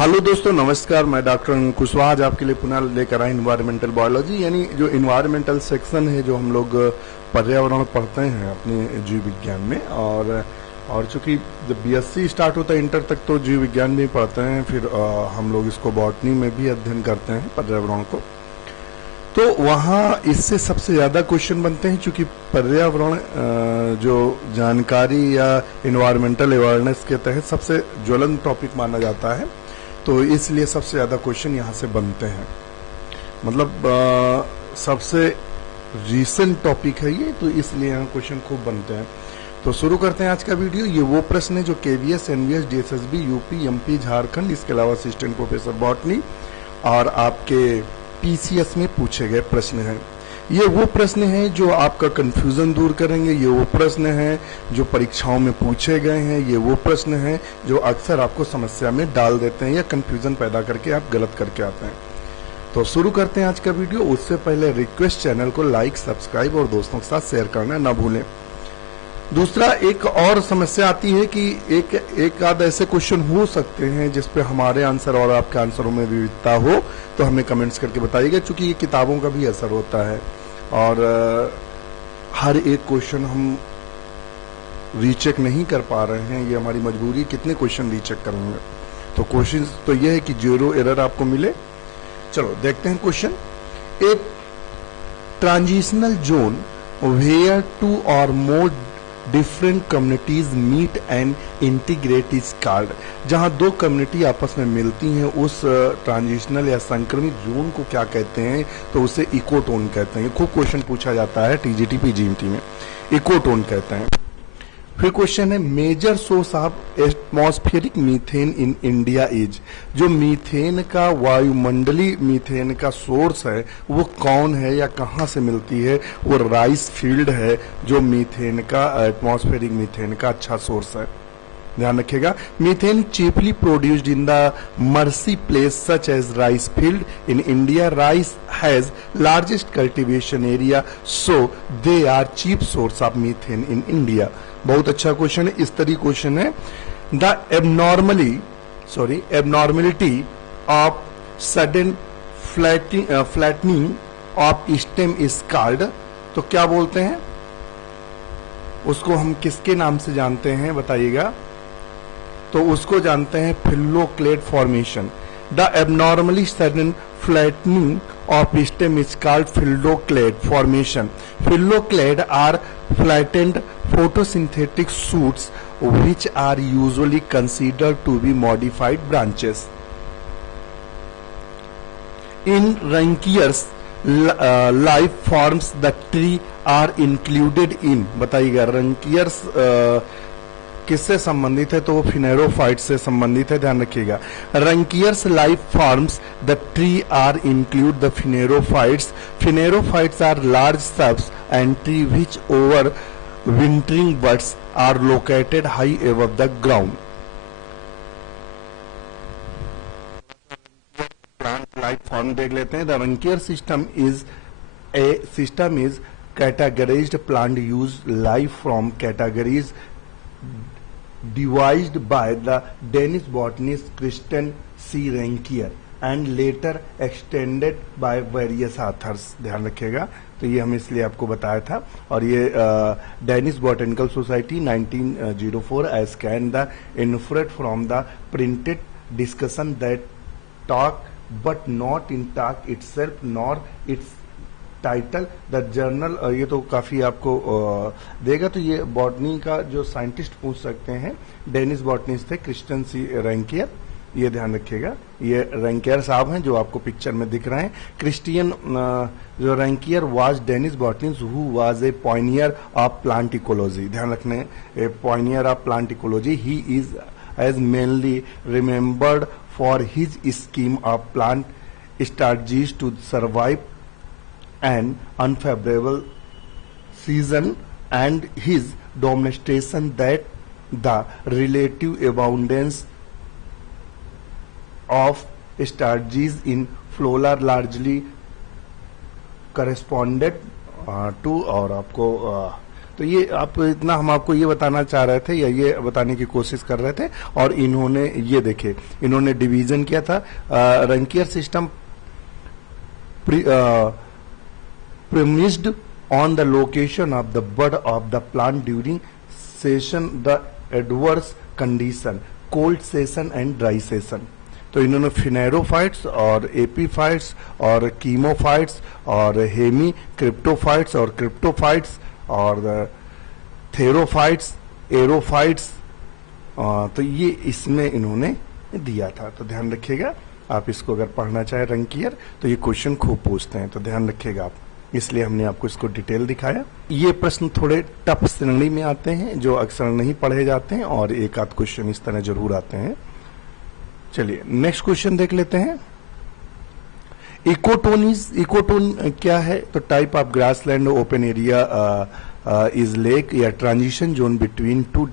Hello दोस्तों, नमस्कार। मैं डॉक्टर अनिल कुशवाहा आज आपके लिए पुनः लेकर आए इन्वायरमेंटल बायोलॉजी, यानी जो इन्वायरमेंटल सेक्शन है, जो हम लोग पर्यावरण पढ़ते हैं अपने जीव विज्ञान में। और चूंकि जब बीएससी स्टार्ट होता है इंटर तक तो जीव विज्ञान में पढ़ते हैं, फिर हम लोग इसको बॉटनी में भी अध्ययन करते हैं पर्यावरण को। तो वहाँ इससे सबसे ज़्यादा क्वेश्चन बनते हैं, चूंकि पर्यावरण जो जानकारी या इन्वायरमेंटल अवेयरनेस के तहत सबसे ज्वलंत टॉपिक माना जाता है, तो इसलिए सबसे ज़्यादा क्वेश्चन यहाँ से बनते हैं। मतलब सबसे रीसेंट टॉपिक है ये, तो इसलिए यहाँ क्वेश्चन खूब बनते हैं। तो शुरू करते हैं आज का वीडियो। ये वो प्रश्न है जो KVS, NVS, DSSB, UP, MP, Jharkhand, इसके अलावा असिस्टेंट प्रोफेसर बॉटनी और आपके पीसीएस में पूछे गए प्रश्न हैं। ये वो प्रश्न हैं जो आपका कंफ्यूजन दूर करेंगे। ये वो प्रश्न हैं जो परीक्षाओं में पूछे गए हैं। ये वो प्रश्न हैं जो अक्सर आपको समस्या में डाल देते हैं या कंफ्यूजन पैदा करके आप गलत करके आते हैं। तो शुरू करते हैं आज का वीडियो। उससे पहले रिक्वेस्ट, चैनल को लाइक, सब्सक्राइब और दोस्तों के साथ शेयर करना ना भूलें। दूसरा, एक और समस्या आती है कि एक आध ऐसे क्वेश्चन हो सकते हैं जिसपे हमारे आंसर और आपके आंसरों में विविधता हो, तो हमें कमेंट्स करके बताइएगा, क्योंकि ये किताबों का भी असर होता है और हर एक क्वेश्चन हम रीचेक नहीं कर पा रहे हैं। ये हमारी मजबूरी, कितने क्वेश्चन रीचेक करेंगे। तो कोशिश तो ये है कि 0 एरर आपको मिले। चलो देखते हैं क्वेश्चन। एक ट्रांजिशनल जोन वेयर 2 और more different communities meet and integrate is called. जहां दो कम्युनिटी आपस में मिलती हैं, उस ट्रांजिशनल या संक्रमित जोन को क्या कहते हैं, तो उसे इकोटोन कहते हैं। खूब क्वेश्चन पूछा जाता है टीजीटी पीजीएमटी में, इकोटोन कहते हैं। फिर क्वेश्चन है major source of atmospheric methane in India is. जो मीथेन का, वायुमंडलीय मीथेन का सोर्स है वो कौन है या कहाँ से मिलती है? वो राइस फील्ड है जो मीथेन का, एटमॉस्फेरिक मीथेन का अच्छा सोर्स है। ध्यान रखिएगा। Methane chiefly produced in the marshy places such as rice field in India. Rice has largest cultivation area, so they are chief source of methane in India. बहुत अच्छा question है। इस तरह क्वेश्चन है, the abnormality of sudden flattening of stem is called. तो क्या बोलते हैं उसको? हम किसके नाम से जानते हैं बताइएगा? तो उसको जानते हैं phylloclade formation. The abnormally sudden flattening of stem is called phylloclade formation. Phylloclade are flattened photosynthetic shoots which are usually considered to be modified branches. In Rankier's life forms the tree are included in। बताइएगा Rankier's किससे संबंधित है? तो वो फिनेरोफाइट से संबंधित है। ध्यान रखिएगा। Raunkiaer's life forms the tree are include the phanerophytes. Phanerophytes are large shrubs and tree which overwintering buds are located high above the ground. Plant life form देख लेते हैं। The Raunkiaer system is categorized plant use life form categories devised by the Danish botanist Christian C. Rankier and later extended by various authors। ध्यान रखिएगा। तो ये हम इसलिए आपको बताया था। और ये Danish botanical society 1904 as can the inferred from the printed discussion that talk but not in talk itself nor its title the journal. ये तो काफी आपको देगा। तो ये बॉटनी का जो साइंटिस्ट पूछ सकते हैं, डेनिश बॉटनिस्ट थे क्रिश्चियन सी रैंकियर। ये ध्यान रखिएगा। ये रैंकियर साहब हैं जो आपको पिक्चर में दिख रहे हैं। क्रिश्चियन जो Raunkiaer was Danish botanist who was a pioneer of plant ecology. ध्यान रखने, a pioneer of plant ecology. He is as mainly remembered for his scheme of plant strategies to survive an unfavorable season and his demonstration that the relative abundance of strategies in flora largely corresponded to। और आपको तो ये आप इतना हम आपको ये बताना चाह रहे थे या ये बताने की कोशिश कर रहे थे। और इन्होंने ये देखे, इन्होंने डिवीजन किया था रंकियर system premised on the location of the bud of the plant during session the adverse condition, cold session and dry session। तो इन्होंने फिनेरोफाइट्स और एपीफाइट्स और कीमोफाइट्स और हेमी क्रिप्टोफाइट्स और क्रिप्टोफाइट्स और थेरोफाइट्स, एरोफाइट्स, तो ये इसमें इन्होंने दिया था। तो ध्यान रखिएगा, आप इसको अगर पढ़ना चाहे रंकियर तो ये क्वेश्चन खूब पूछते हैं, तो ध्यान रखिएगा आप, इसलिए हमने आपको इसको डिटेल दिखाया। ये प्रश्न थोड़े टफ श्रेणी में आते हैं जो अक्सर नहीं पढ़े जाते हैं, और एक आध क्वेश्चन इस तरह जरूर आते हैं। चलिए नेक्स्ट क्वेश्चन देख लेते हैं। इकोटोन क्या है? तो type of grassland open area is like या transition zone between two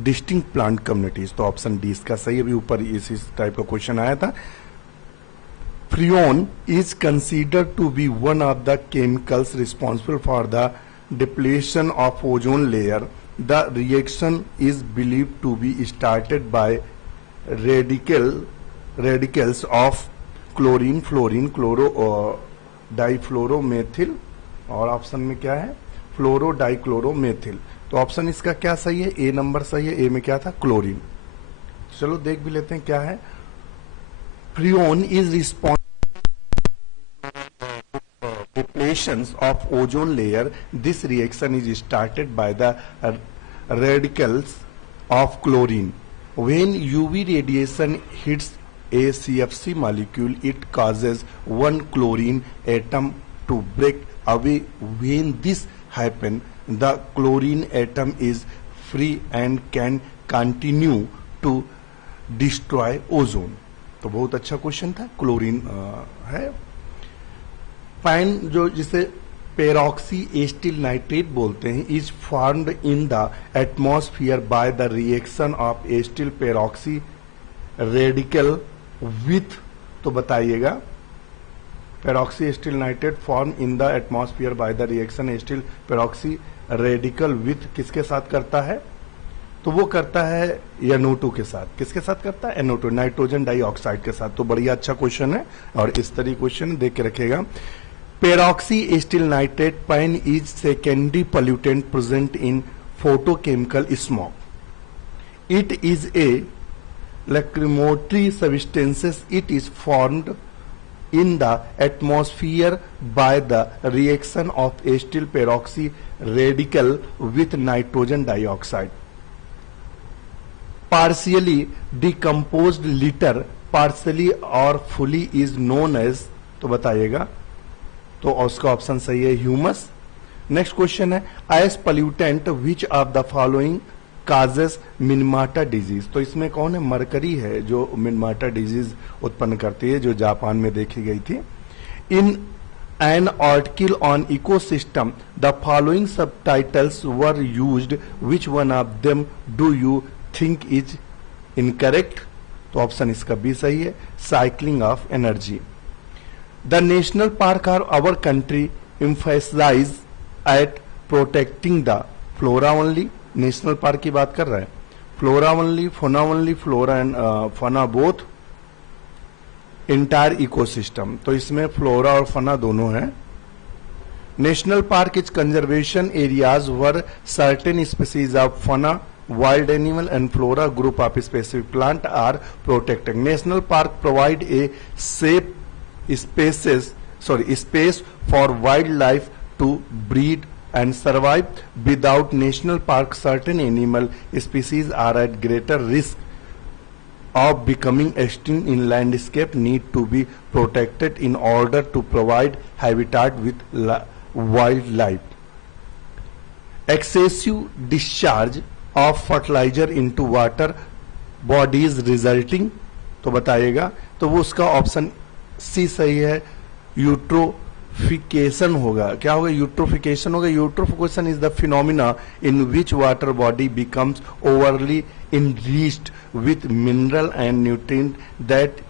distinct plant communities. तो ऑप्शन डी इसका सही, अभी ऊपर इस टाइप का क्वेश्चन आया था। Freon is considered to be one of the chemicals responsible for the depletion of ozone layer. The reaction is believed to be started by radicals of chlorine, fluorine, difluoromethyl, और option में क्या है? फ्लोरोडाइक्लोरोमेथिल। तो option इसका क्या सही है? ए number सही है। ए में क्या था? क्लोरीन। चलो देख भी लेते हैं क्या है। Freon is responsible depletions of ozone layer. This reaction is started by the radicals of chlorine. When UV radiation hits a CFC molecule, it causes one chlorine atom to break away. When this happens, the chlorine atom is free and can continue to destroy ozone। तो बहुत अच्छा question था। Chlorine है। Pine जो जिसे peroxy acetyl nitrate बोलते हैं, is formed in the atmosphere by the reaction of acetyl peroxy radical with. तो बताइएगा, peroxy acetyl nitrate form in the atmosphere by the reaction acetyl peroxy radical with किसके साथ करता है? तो वो करता है NO2 के साथ। किसके साथ करता है? NO2, नाइट्रोजन डाइऑक्साइड के साथ। तो बढ़िया अच्छा क्वेश्चन है, और इस तरह क्वेश्चन देख के रखेगा। Peroxy acetyl nitrate pine is secondary pollutant present in photochemical smoke. It is a lacrimatory substances. It is formed in the atmosphere by the reaction of acyl peroxy radical with nitrogen dioxide. Partially decomposed litter, partially or fully is known as, तो बताइएगा। तो उसका option सही है humus. Next question है, as pollutant which of the following causes Minamata disease. तो इसमें कौन है? मरकरी है जो मिनमाटा डिजीज उत्पन्न करती है, जो जापान में देखी गई थी। इन an article on ecosystem, the following subtitles were used. Which one of them do you think is incorrect? तो ऑप्शन इसका बी सही है, cycling of energy. The national park are our country emphasize at protecting the flora only। National park की बात कर रहा है। Flora only, fauna only, flora and fauna both, entire ecosystem. तो इसमें फ्लोरा और फना दोनों हैं। National park is conservation areas where certain species of fauna, wild animal and flora group of specific plant are protected. National park provide a safe space for wildlife to breed and survive. Without national park, certain animal species are at greater risk of becoming extinct in landscape, need to be protected in order to provide habitat with wildlife. Excessive discharge of fertilizer into water bodies resulting, तो बताइएगा। तो वो उसका option C सही है, eutrophication होगा। क्या होगा? यूट्रोफिकेशन होगा। Eutrophication is the phenomena in which water body becomes overly enriched with mineral and nutrient that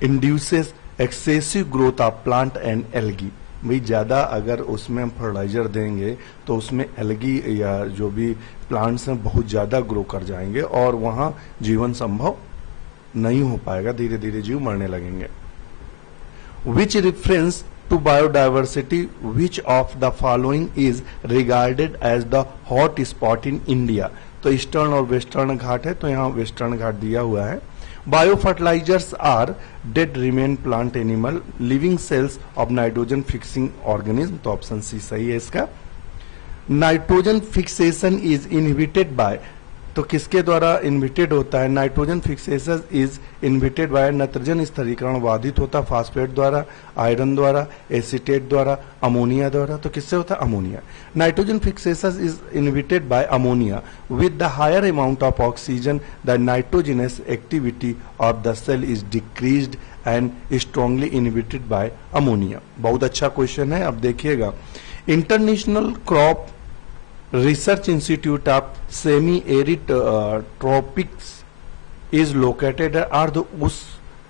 induces excessive growth of plant and algae। भाई ज़्यादा अगर उसमें हम फर्टिलाइजर देंगे तो उसमें एल्गी या जो भी प्लांट्स हैं बहुत ज़्यादा ग्रो कर जाएंगे और वहाँ जीवन संभव नहीं हो पाएगा, धीरे धीरे जीव मरने लगेंगे। Which reference to biodiversity which of the following is regarded as the hot spot in India. तो ईस्टर्न और वेस्टर्न घाट है, तो यहाँ वेस्टर्न घाट दिया हुआ है। Bio fertilizers are dead remain plant animal living cells of nitrogen fixing organism, तो option C सही है इसका। Nitrogen fixation is inhibited by, तो किसके द्वारा इनहिबिटेड होता है? Nitrogen fixation is inhibited by, nitrogen स्थिरीकरण बाधित होता है फास्फेट द्वारा, आयरन द्वारा, एसीटेट द्वारा, अमोनिया द्वारा। तो किससे होता है? Ammonia. Nitrogen fixation is inhibited by ammonia with the higher amount of oxygen the nitrogenase activity of the cell is decreased and strongly inhibited by ammonia. बहुत अच्छा क्वेश्चन है। अब देखिएगा, international crop research institute of semi arid tropics is located अर्ध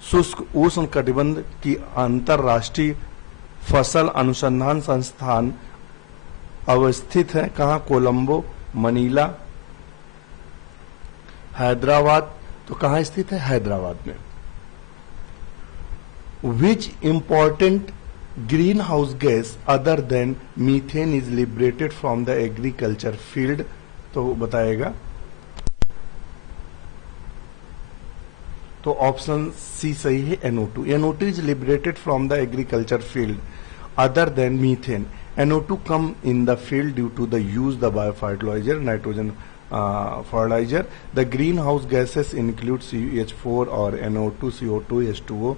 शुष्क उष्ण कटिबंध की अंतरराष्ट्रीय फसल अनुसंधान संस्थान अवस्थित है कहाँ? कोलंबो, मनीला, हैदराबाद। तो कहाँ स्थित है? हैदराबाद में। विच important greenhouse gas other than methane is liberated from the agriculture field, तो बताएगा। तो ऑप्शन सी सही है, NO2। NO2 is liberated from the agriculture field other than methane. NO2 come in the field due to the use the biofertilizer, nitrogen fertilizer. The greenhouse gases include CH4 or NO2, CO2, H2O.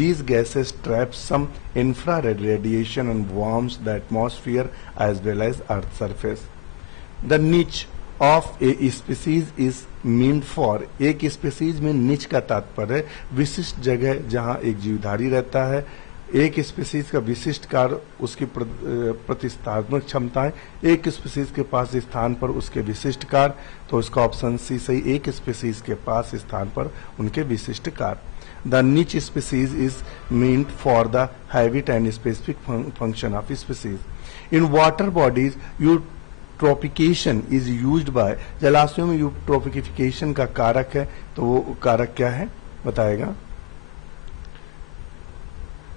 These gases trap some infrared radiation and warms the atmosphere as well as Earth's surface. The niche of a species is meant for, एक species में निच का तात्पर्य विशिष्ट जगह जहां एक जीवधारी रहता है। एक स्पीसीज का विशिष्ट कार्य उसकी प्रतिस्थापक क्षमताएं, एक स्पीसीज के पास स्थान पर उसके विशिष्ट कार्य। तो इसका ऑप्शन सी सही, एक स्पीसीज के पास स्थान पर उनके विशिष्ट कार्य। द निच species is meant for the habit and specific function of species. In water bodies eutrophication is used by, जलाशयों में यूट्रोफिकेशन का कारक है, तो वो कारक क्या है बताएगा?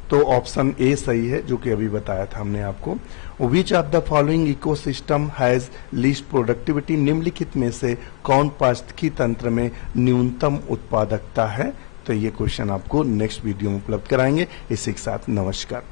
तो ऑप्शन ए सही है, जो कि अभी बताया था हमने आपको। विच of the following ecosystem has least productivity, निम्नलिखित में से कौन पारिस्थितिकी तंत्र में न्यूनतम उत्पादकता है? तो ये क्वेश्चन आपको नेक्स्ट वीडियो में उपलब्ध कराएंगे। इसी के साथ नमस्कार।